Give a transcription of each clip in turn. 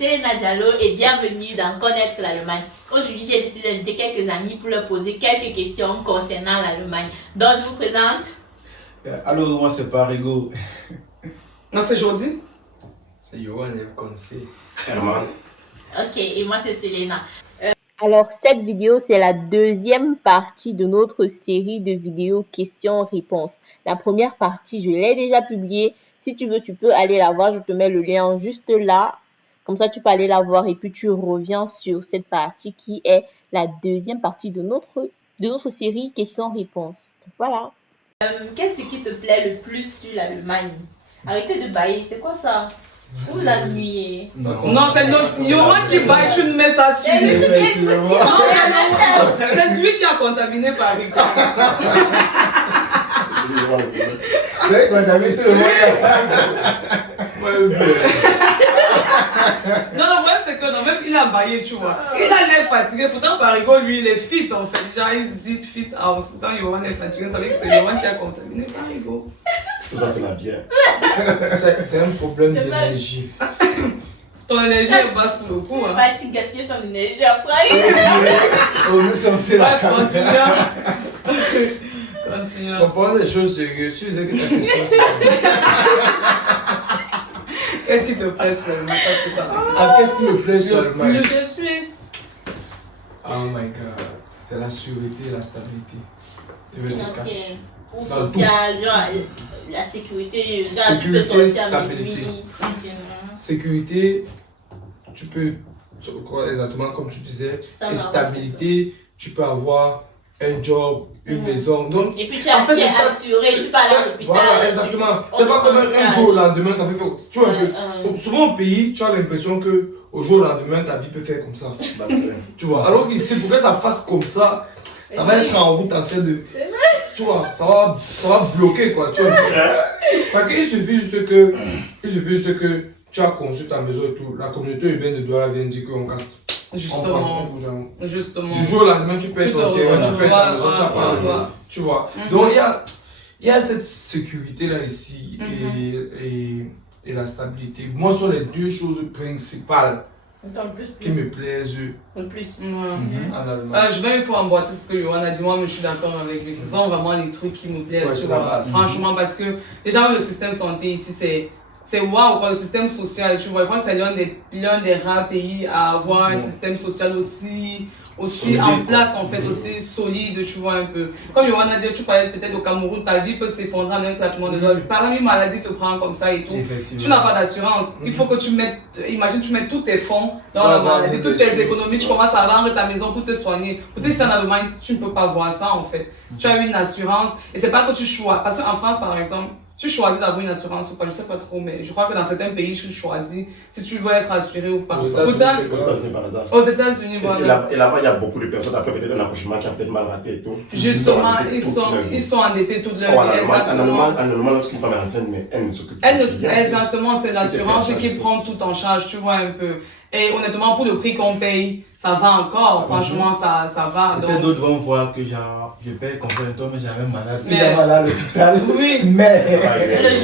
Selena Diallo et bienvenue dans Connaître l'Allemagne. Aujourd'hui, j'ai décidé d'inviter quelques amis pour leur poser quelques questions concernant l'Allemagne. Donc, je vous présente. Allô, moi c'est Parigo. Non, c'est Jordi. C'est Johan et vous connaissez. Herman. Ok, et moi c'est Selena. Alors, cette vidéo, c'est la deuxième partie de notre série de vidéos questions-réponses. La première partie, je l'ai déjà publiée. Si tu veux, tu peux aller la voir. Je te mets le lien juste là. Comme ça, tu peux aller la voir et puis tu reviens sur cette partie qui est la deuxième partie de notre série questions-réponses. Voilà. Qu'est-ce qui te plaît le plus sur l'Allemagne? Arrêtez de bailler, c'est quoi ça? Vous l'ennuyez. Non, c'est Johan qui baille, tu ne mets ça sur. Mais je vais écouter. Non, c'est lui qui a contaminé Parigo. C'est contaminé, c'est le Non, ouais, c'est que non, même il a baillé, tu vois. Il a l'air fatigué. Pourtant, Parigo, lui, il est fit en fait. Genre, il zit fit house. Pourtant, Johan est fatigué. Ça veut dire que c'est Johan qui a contaminé Parigo. Tout ça, c'est la bière. C'est un problème d'énergie. Ton énergie est basse pour le coup. Hein. Bah, tu gaspilles son énergie après. Oh, nous sommes là. Bref, continuons. Continuons. On parle des choses sérieuses. Tu disais que ta question c'est. Qu'est-ce qui te plaît sur l'Allemagne? Qu'est-ce qui me plaît sur l'Allemagne? Le plus. Oh my god. C'est la sécurité et la stabilité. Je vais te cacher. Financière ou Dans sociale, genre la sécurité, genre tu peux Sécurité, sortir avec stabilité. lui. Sécurité, tu peux, exactement comme tu disais, Ça et me stabilité, tu peux avoir un job, une maison. Donc, Et puis tu en fait, es c'est assuré, tu peux aller à l'hôpital. Voilà, exactement. C'est pas comme un jour au lendemain, ça peut faire. Tu vois un peu. Souvent au pays, tu as l'impression que au jour au lendemain, ta vie peut faire comme ça. Tu vois. Alors qu'ici, pour que ça fasse comme ça va être en route en train de. Tu vois, ça va bloquer quoi. Tu vois. Parce qu'il suffit juste que tu as conçu ta maison et tout. La communauté urbaine de Douala vient dire qu'on casse. Justement. Du jour au lendemain, tu payes ton terrain, tu payes ta maison, tu as pas. Tu vois. Donc il y a cette sécurité là ici et la stabilité. Moi, ce sont les deux choses principales qui me plaisent Le plus. en Allemagne. Je vais une fois emboîter ce que Johan a dit, moi mais je suis d'accord avec lui. Ce sont vraiment les trucs qui me plaisent. Ouais, c'est la base. Franchement, parce que déjà le système santé ici, c'est waouh quoi, le système social, tu vois. Je crois que c'est l'un des rares pays à avoir un système social aussi solide, en place en fait, aussi solide, tu vois un peu. Comme Johan a dit, tu parlais peut-être au Cameroun, ta vie peut s'effondrer en un claquement de doigts. Par une maladie te prend comme ça et tout. Tu n'as pas d'assurance. Il faut que tu mettes, imagine tu mets tous tes fonds dans la maladie, toutes tes économies, tu commences à vendre ta maison pour te soigner. Peut-être ici en Allemagne, tu ne peux pas voir ça en fait. Tu as une assurance et c'est pas que tu choisis. Parce qu'en France par exemple, tu choisis d'avoir une assurance ou pas, je sais pas trop, mais je crois que dans certains pays, tu choisis si tu veux être assuré ou pas. Aux États-Unis, par exemple. Aux États-Unis, voilà. Et là-bas, il y a beaucoup de personnes, après peut-être un accouchement qui a peut-être mal raté et tout. Justement, ils sont endettés toute leur vie. En Allemagne, lorsqu'une femme est enceinte, mais elle ne s'occupe pas. Exactement, c'est l'assurance qui prend tout en charge, tu vois un peu. Et honnêtement, pour le prix qu'on paye, ça va encore, franchement, ça va. Peut-être d'autres vont voir que je paye combien de temps, mais j'avais malade. Mais- J'avais mal à l'hôpital. Oui. Mais. Le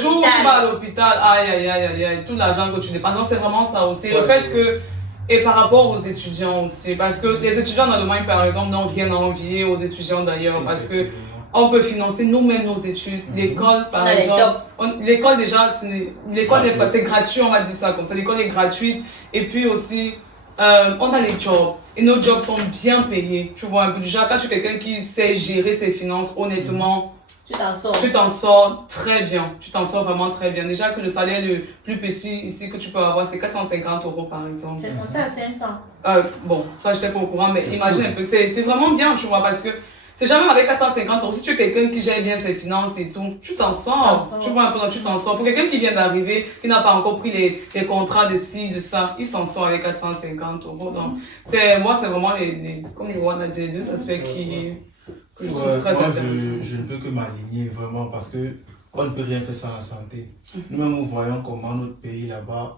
jour où tu vas à l'hôpital, aïe, tout l'argent que tu dépenses. Donc c'est vraiment ça aussi. Le fait que, et par rapport aux étudiants aussi, parce que les étudiants en Allemagne par exemple n'ont rien à envier aux étudiants d'ailleurs, parce que on peut financer nous-mêmes nos études. L'école par exemple, l'école déjà, c'est gratuit, on va dire ça comme ça. L'école est gratuite et puis aussi on a les jobs et nos jobs sont bien payés. Tu vois un peu déjà quand tu es quelqu'un qui sait gérer ses finances honnêtement. Tu t'en sors très bien, tu t'en sors vraiment très bien. Déjà que le salaire le plus petit ici que tu peux avoir, c'est 450 € par exemple. C'est monté à 500. Bon, ça j'étais pas au courant, mais imagine un peu, c'est vraiment bien, tu vois, parce que c'est jamais avec 450 €. Si tu es quelqu'un qui gère bien ses finances et tout, tu t'en sors. Tu vois un peu, tu t'en sors. Pour quelqu'un qui vient d'arriver, qui n'a pas encore pris les contrats de ci, de ça, il s'en sort avec 450 €. Donc, moi, c'est vraiment comme Johan a dit, les deux aspects que je trouve très intéressants. Je ne peux que m'aligner vraiment parce que on ne peut rien faire sans la santé. Nous-mêmes, nous voyons comment notre pays là-bas,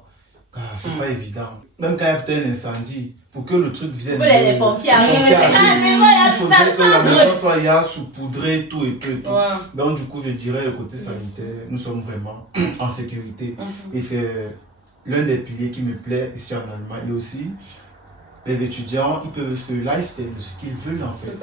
c'est pas évident. Même quand il y a peut-être un incendie, pour que le truc vienne. Les pompiers arrivent, il faudrait que la maison soit saupoudrée, tout et tout. Ouais. Donc, du coup, je dirais le côté sanitaire, nous sommes vraiment en sécurité. Et l'un des piliers qui me plaît ici en Allemagne. Et aussi, les étudiants, ils peuvent se lifestyle de ce qu'ils veulent en fait.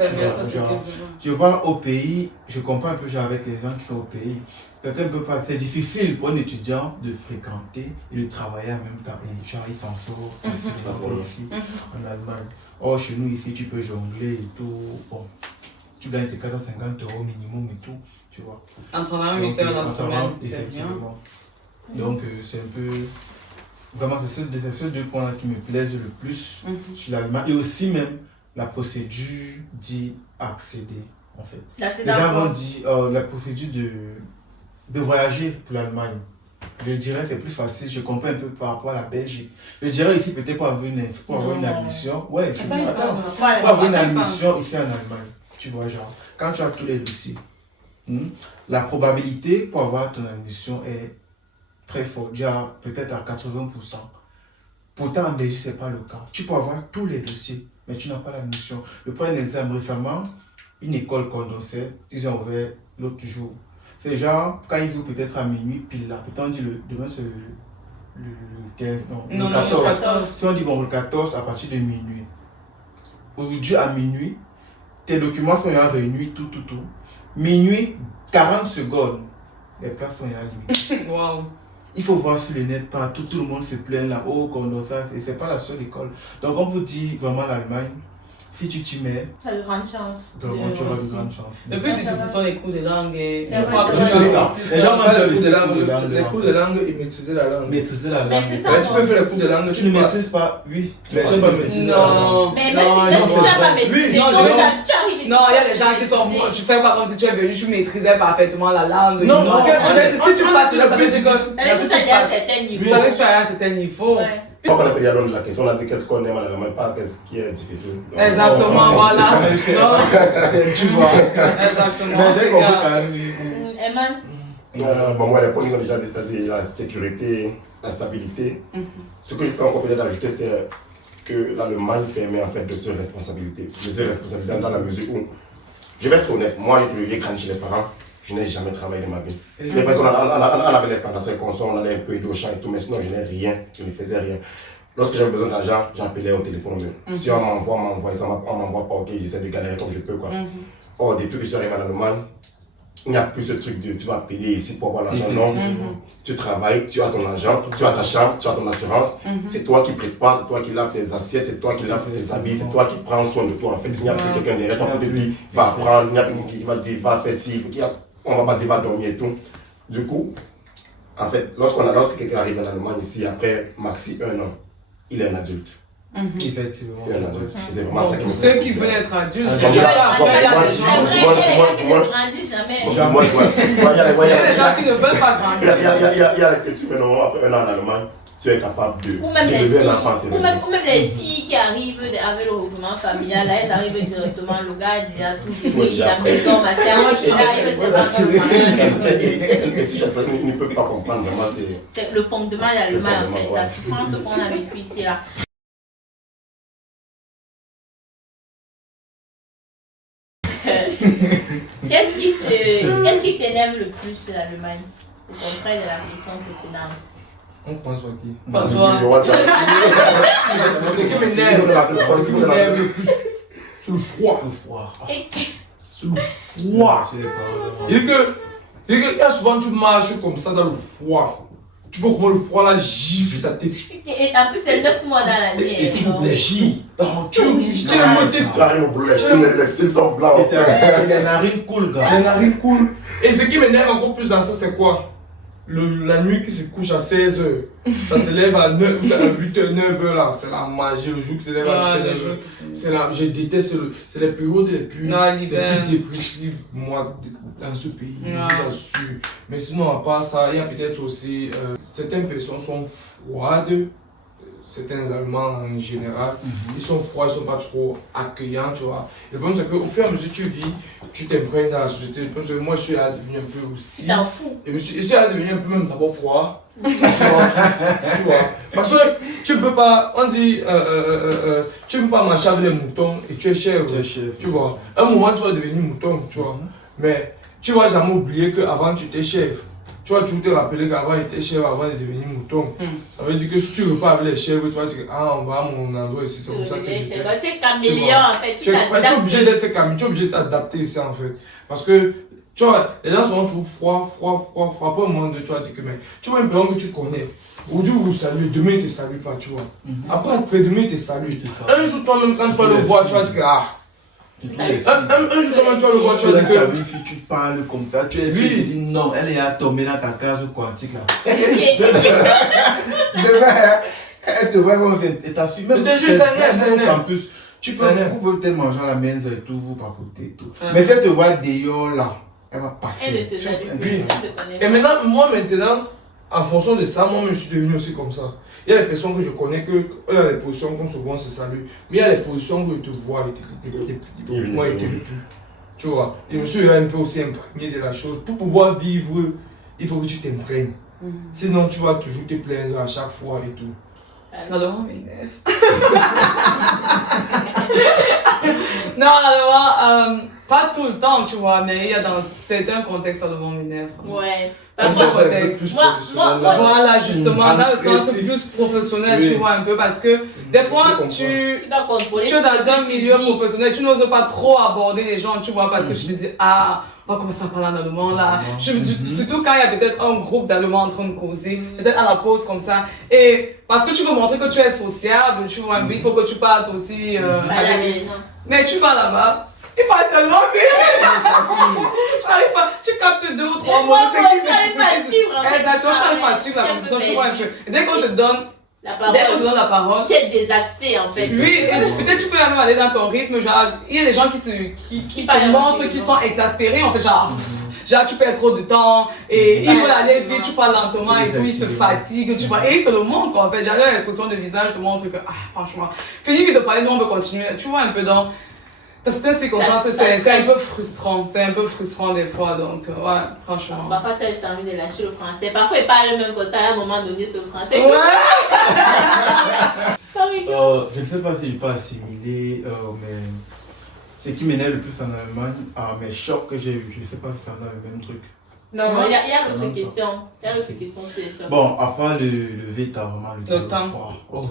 Je vois au pays, je comprends un peu genre, avec les gens qui sont au pays. Quelqu'un ne peut pas, c'est difficile pour un étudiant de fréquenter et de travailler en même temps. Et genre, il s'en sort facilement pour les filles en Allemagne. Or, chez nous, ici, tu peux jongler et tout. Bon, tu gagnes tes 450 € minimum et tout, tu vois. En travaillant 8 heures dans la semaine, c'est bien. Donc, c'est un peu. Vraiment, c'est ces deux points-là qui me plaisent le plus sur l'Allemagne. Et aussi, même, la procédure d'y accéder, en fait. Les gens vont dire la procédure de voyager pour l'Allemagne. Je dirais que c'est plus facile, je comprends un peu par rapport à la Belgique. Je dirais ici, peut-être pour avoir une admission. Ouais, tu vois, pour avoir une admission ici en Allemagne. Tu vois, genre, quand tu as tous les dossiers, la probabilité pour avoir ton admission est très forte, déjà peut-être à 80%. Pourtant, en Belgique, ce n'est pas le cas. Tu peux avoir tous les dossiers, mais tu n'as pas l'admission. Je prends un exemple récemment, une école Condorcet, ils ont ouvert l'autre jour. C'est genre, quand ils ouvrent peut-être à minuit, pile là, peut-être on dit demain c'est le 15, non, le 14. Si on dit bon, le 14 à partir de minuit. Aujourd'hui à minuit, tes documents sont réunis, tout. Minuit, 40 secondes, les places sont limitées. Wow. Il faut voir sur le net partout, tout le monde se plaint là, oh, Condorcet, et c'est pas la seule école. Donc on vous dit vraiment l'Allemagne, si tu t'y mets, tu as de grandes chances. Vraiment, tu auras de grandes chances. Le plus difficile, ce sont les cours de langue. Et Les gens veulent les cours de langue et maîtriser la langue. Maîtriser la langue. Mais c'est ça. Tu peux faire les cours de langue, Tu ne maîtrises pas, oui. Mais tu ne peux pas maîtriser la langue. Mais même si tu n'as pas maîtrisé, non, si tu arrives ici. Non, il y a des gens qui sont. Tu fais pas comme si tu es venu, tu maîtrisais parfaitement la langue. Non, si tu passes là, ça veut dire que. Mais si tu as un certain niveau. Vous savez que tu as un certain niveau. Quand on a pris la question, on a dit qu'est-ce qu'on aime en Allemagne, pas qu'est-ce qui est difficile. Exactement, voilà. Tu vois. Exactement. Mais j'ai compris quand même. Eman? Bon, moi, les points, ils ont déjà dit, c'est-à-dire la sécurité, la stabilité. Ce que je peux encore peut-être ajouter, c'est que l'Allemagne permet en fait de se responsabiliser dans la mesure où, je vais être honnête, moi, j'ai grandi chez les parents. Je n'ai jamais travaillé de ma vie. C'est vrai qu'on avait les plantations de consommateurs, on avait un peu d'Auchan et tout, mais sinon je n'ai rien, je ne faisais rien. Lorsque j'avais besoin d'argent, j'appelais au téléphone. Si on m'envoie ça, on m'envoie pas, ok, j'essaie de galérer comme je peux. Or, depuis que je suis arrivé en Allemagne, il n'y a plus ce truc de tu vas payer ici pour avoir l'argent. Non, tu travailles, tu as ton argent, tu as ta chambre, tu as ton assurance. C'est toi qui prépares, c'est toi qui laves tes assiettes, c'est toi qui laves tes habits, c'est toi qui prends soin de toi. En fait, il n'y a plus quelqu'un derrière toi qui te dit va prendre, il n'y a plus quelqu'un qui va dire va faire ci, on va pas dire va dormir et tout. Du coup, en fait, lorsque quelqu'un arrive en Allemagne ici, après maxi 1 an, il est un adulte. Effectivement. Il est un adulte. C'est vraiment ça qui Pour ceux qui veulent être adultes, Il y a des gens qui ne veulent pas grandir. Il y a les petits maintenant, après 1 an en Allemagne, tu es capable de élever un enfant. Ou même les filles qui arrivent avec le regroupement familial, là, elles arrivent directement, le gars il a tout géré, la maison, machin, il arrive, c'est pas et si ils ne peuvent pas comprendre vraiment, c'est le fondement de l'Allemagne en fait, la souffrance qu'on a vécue ici là. Qu'est-ce qui t'énerve le plus sur l'Allemagne? Au contraire de la question précédente. On pense pas qui. Pas toi. Ce qui m'énerve le plus, c'est le froid. C'est le froid. Il y a souvent tu marches comme ça dans le froid. Tu vois comment le froid là gifle ta tête. Et en plus c'est 9 mois dans l'année. Et tu rougis. Tu rougis. Tu arrives au bout, les cils sont blancs. Les narines coulent, gars. Les narines coulent. Et ce qui m'énerve encore plus dans ça, c'est quoi? La nuit qui se couche à 16h, ça se lève à 8h, 9h là, c'est la magie, le jour qui se lève à 8h. Je déteste, c'est les périodes les plus dépressives, moi, dans ce pays, je vous assure. Mais sinon, à part ça, il y a peut-être aussi, certaines personnes sont froides, certains Allemands en général, ils sont froids, ils ne sont pas trop accueillants, tu vois. Le problème, c'est qu'au fur et à mesure que tu vis, tu t'imprègnes dans la société. Je pense que moi, je suis devenu un peu aussi. T'en fous. Et je suis devenu un peu même d'abord froid. Tu vois. Parce que tu ne peux pas, on dit, tu ne peux pas marcher avec les moutons et tu es chèvre. Tu vois. À un moment, tu vas devenir mouton, tu vois. Mais tu ne vas jamais oublier qu'avant, tu étais chèvre. tu vois, tu te rappelles qu'avant il était chèvre avant de devenir mouton. Ça veut dire que si tu repars avec les chèvres, tu vas dire ah, on va à mon endroit ici, c'est comme ça que je fais. Tu es caméléon en fait, tu es obligé d'être caméléon, tu es obligé de t'adapter ici en fait. Parce que, tu vois, les gens sont toujours froid. Après un moment donné, tu vas dire que mais, tu vois un peu que tu connais. Aujourd'hui, vous saluez, demain, il ne te salue pas, tu vois. Après-demain, il te salue. Un jour, toi-même, quand tu vas le voir, tu vas dire que ah. Un jour, quand tu vas le voir, tu vas dire que. Tu parles comme ça, tu es fille, tu dis non, elle est tombée dans ta case quantique là. Demain, elle te voit comme et t'as su même. En plus, tu peux peut-être manger à la maison et tout, vous papoter et tout. Mais si elle te voit dehors là, elle va passer. Et maintenant, moi, en fonction de ça, moi, je suis devenu aussi comme ça. Il y a des personnes que je connais, il y a des positions qu'on se voit, on se salue. Mais il y a des positions où ils te voient, moi, ils te plus. Tu vois, et je suis un peu aussi imprégné de la chose. Pour pouvoir vivre, il faut que tu t'imprègnes. Sinon, tu vas toujours te plaindre à chaque fois et tout. Ça devant m'énerve. Non, alors, pas tout le temps, tu vois, mais il y a dans certains contextes, ça devant m'énerve. Ouais. Parce que voilà, justement, dans le sens plus professionnel, tu vois, un peu, parce que des fois, tu es dans un milieu professionnel, tu n'oses pas trop aborder les gens, tu vois, parce que tu te dis, ah, on va commencer à parler en allemand là. Surtout quand il y a peut-être un groupe d'Allemands en train de causer, peut-être à la pause comme ça. Et parce que tu veux montrer que tu es sociable, tu vois, il faut que tu partes aussi. Mais tu vas là-bas. Il parle tellement vite. Je n'arrive pas. Tu captes 2 ou 3 mots. C'est qui c'est exactement, je n'arrive pas à suivre la conversation, tu vois un peu. Et dès qu'on te donne la parole, tu es désaxé en fait. Oui, et peut-être tu peux même aller dans ton rythme. Genre, il y a des gens qui te montrent qu'ils sont exaspérés. En fait, genre, tu perds trop de temps et ils veulent aller vite, tu parles lentement et tout, ils se fatiguent, tu vois. Et ils te le montrent en fait. Genre, l'expression de visage te montre que, franchement, finis de parler, nous on veut continuer. Tu vois un peu dans certaines circonstances, c'est un peu frustrant. C'est un peu frustrant des fois, donc ouais, franchement. Parfois, tu as juste envie de lâcher le français. Parfois, ils parlent même comme ça, à un moment donné, c'est le français. Ouais. Je ne sais pas si je peux assimiler, mais ce qui m'énerve le plus en Allemagne, mes chocs que j'ai eu, je ne sais pas si c'est dans le même truc. Non, il y a d'autres questions. Il y a d'autres questions sur les chocs. Bon, à part le V, tu as vraiment le temps froid. Oh,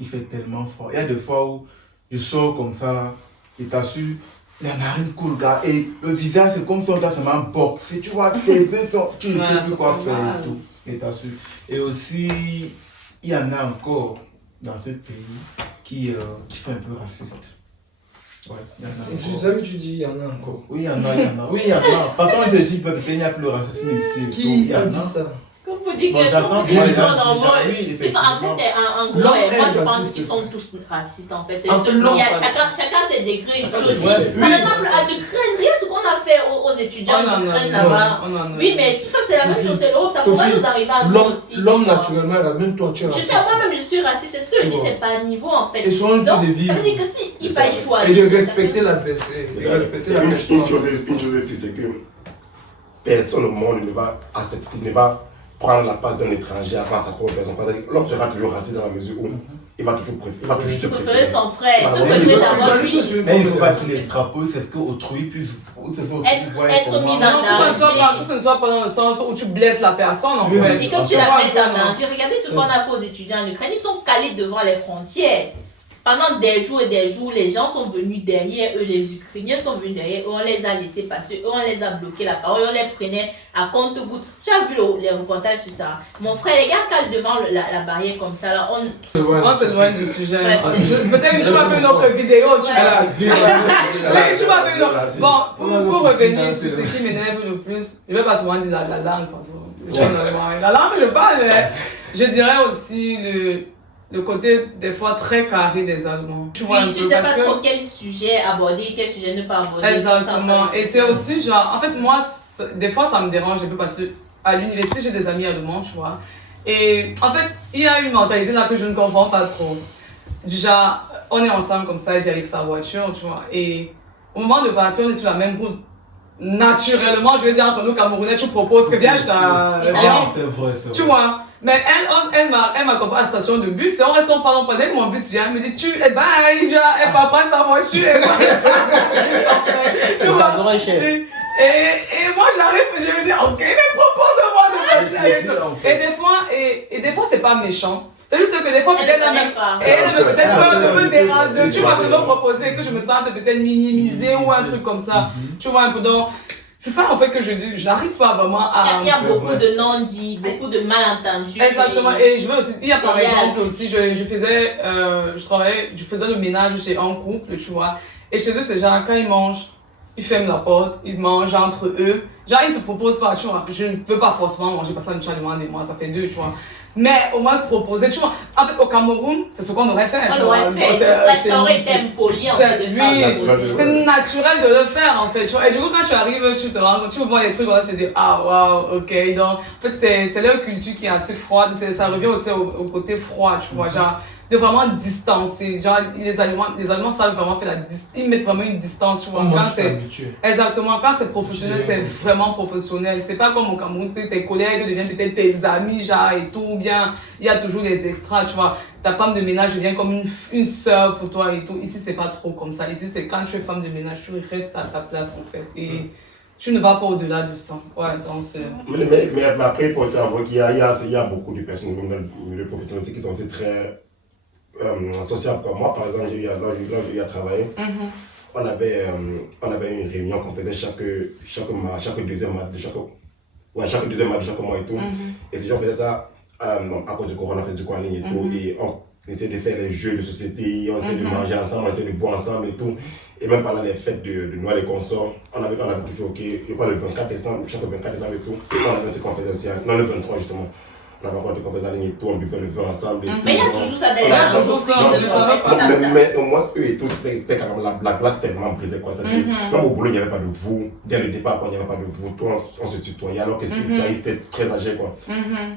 il fait tellement froid. Il y a des fois où je sors comme ça, là, et t'assures, la narine coule, gars, et le visage, c'est comme si on t'a seulement boxé. Tu vois, tes yeux sont, tu ne sais plus quoi faire et tout. Et t'assures. Et aussi, il y en a encore dans ce pays qui sont un peu racistes. Ouais, il y en a encore. Tu savais que tu dis il y en a encore. Oui, il y en a. Oui, il y en a. Parfois, on te dit peut-être qu'il n'y a plus le racisme ici. Qui a dit ça? Comme vous dites que j'attends ils sont en fait, en gros, moi je pense qu'ils sont tous racistes en fait. Chacun ses degrés. Par exemple, à l'Ukraine, rien ce qu'on a fait aux étudiants d'Ukraine là-bas. Oui, mais ça c'est la même chose, c'est l'Europe, ça pourrait nous arriver à nous aussi. L'homme naturellement, même toi tu es raciste. Moi-même je suis raciste, c'est ce que je dis, c'est pas à niveau en fait. Et son juste de vivre. Ça veut dire que si il fallait choisir. Et de respecter l'adversaire. Une chose aussi, c'est que personne au monde ne va accepter, ne va prendre la place d'un étranger avant sa propre personne. L'homme sera toujours raciste dans la mesure où il va toujours préférer son frère, se préférer d'abord lui. Mais il ne faut pas qu'il les frappe, c'est qu'autrui puisse être mis en danger. Que ce ne soit pas dans le sens où tu blesses la personne en fait. Et comme tu la mets en danger, regardez ce qu'on a fait aux étudiants en Ukraine, ils sont calés devant les frontières. Pendant des jours et des jours, les gens sont venus derrière eux, les Ukrainiens sont venus derrière eux, on les a laissés passer, eux on les a bloqués la parole, on les prenait à compte-gouttes. Tu as vu les reportages sur ça? Mon frère, les gars calent devant la barrière comme ça, là, on s'éloigne du sujet. Peut-être que tu vas faire une autre vidéo, tu vas dire. Bon, pour revenir sur ce qui m'énerve le plus, je ne vais pas souvent dire la langue, la langue je parle, mais je dirais aussi le côté des fois très carré des Allemands. Tu sais pas trop quel sujet aborder, quel sujet ne pas aborder. Exactement. Et c'est aussi genre, en fait moi, des fois ça me dérange un peu parce que à l'université j'ai des amis allemands, tu vois. Et en fait, il y a une mentalité là que je ne comprends pas trop. Genre, on est ensemble comme ça, il dit avec sa voiture, tu vois. Et au moment de partir, on est sur la même route. Naturellement, je veux dire entre nous Camerounais, tu proposes que viens, tu vois. Mais elle m'accompagne à la station de bus et on reste en parlant pendant que mon bus vient, elle me dit bye, elle va prendre sa voiture. Tu vois. Et moi j'arrive, je me dis ok, mais propose-moi Et des fois, c'est pas méchant. C'est juste que des fois, peut-être elle me peut-être déranger. Tu vois, je me proposer que je me sente peut-être minimisée ou un truc comme ça. Tu vois, un peu donc. C'est ça en fait que je dis, je n'arrive pas vraiment à... Il y a beaucoup de non-dits, beaucoup de malentendus. Exactement, et je veux aussi, il y a par exemple aussi, je faisais le ménage chez un couple, tu vois, et chez eux c'est genre quand ils mangent, ils ferment la porte, ils mangent entre eux, genre ils te proposent pas, tu vois, je ne veux pas forcément manger parce que ça me demande moi, ça fait deux, tu vois. Mais au moins proposer, tu vois. En fait, au Cameroun, c'est ce qu'on aurait fait. On aurait fait, ça aurait été impoli en fait. C'est naturel de le faire en fait. Tu vois. Et du coup, quand tu arrives, tu te rends compte, tu vois des trucs, tu te dis, ah waouh, ok. Donc, en fait, c'est leur culture qui est assez froide. Ça revient aussi au côté froid, tu vois. Genre, de vraiment distancer. Genre, les Allemands savent vraiment faire ils mettent vraiment une distance, tu vois. Quand c'est, exactement, quand c'est professionnel, c'est vraiment professionnel. C'est pas comme au Cameroun, tes collègues deviennent peut-être tes amis, genre, et tout. Ou bien, il y a toujours des extras, tu vois. Ta femme de ménage devient comme une sœur pour toi et tout. Ici, c'est pas trop comme ça. Ici, c'est quand tu es femme de ménage, tu restes à ta place, en fait. Et tu ne vas pas au-delà de ça. Ouais, donc mais après, il faut savoir qu'il y a beaucoup de personnes dans le milieu professionnel aussi qui sont aussi très sociables. Comme moi, par exemple, j'ai eu à travailler. On avait une réunion qu'on faisait chaque deuxième mois de chaque mois et tout. Et ces gens faisaient ça à cause du corona, on faisait du coin en ligne et tout. Et on essayait de faire les jeux de société, on essayait de manger ensemble, on essayait de boire ensemble et tout. Et même pendant les fêtes de Noël et consorts, on avait toujours, je crois le 24 décembre, chaque 24 décembre et tout. On avait un truc qu'on faisait aussi, non le 23 justement. On avait encore des conversations en ligne et tout, on buvait le vin ensemble. Mais il y a toujours ça derrière. Mais au moins, eux et tout, c'était carrément la glace était vraiment brisée. Même au boulot, il n'y avait pas de vous. Dès le départ, il n'y avait pas de vous. Tout, on se tutoyait, alors que c'était très âgé.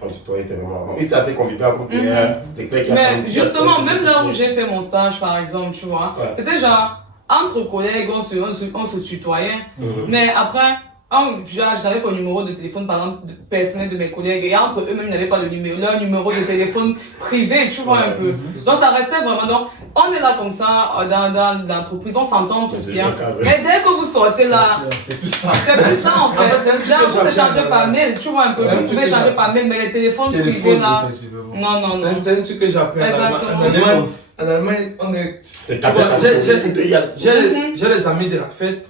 On se tutoyait, c'était vraiment. C'était assez convivial. Mais justement, même là où j'ai fait mon stage, par exemple, tu vois, c'était genre, entre collègues, on se tutoyait. Mais après, je n'avais pas le numéro de téléphone par exemple personnel de mes collègues et entre eux-mêmes ils n'avaient pas leur numéro de téléphone privé, tu vois un peu. Donc ça restait vraiment, donc on est là comme ça dans l'entreprise, on s'entend tous bien. Mais dès que vous sortez là, c'est plus ça en fait. Là vous échangez par mail, tu vois un peu, vous pouvez échanger par mail, mais les téléphones privés là, non. C'est un truc que j'ai appris en Allemagne, on est... J'ai les amis de la fête.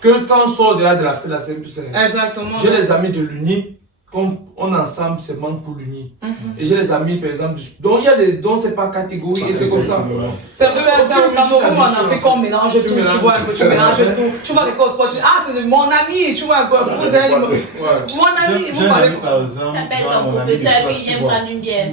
Que quand on sort de la fête, c'est plus simple. Exactement. J'ai les amis de l'Uni, comme on est ensemble, c'est membre pour l'Uni. Et j'ai les amis, par exemple, donc il y a des dons, c'est pas catégorique et c'est comme ça. C'est au Cameroun, en Afrique, on mélange tout, tu vois un peu, tu mélanges tout. Tu vois les causes, c'est mon ami, tu vois un peu. Mon ami, vous parlez par exemple. T'appelles ton professeur qui vient prendre une bière.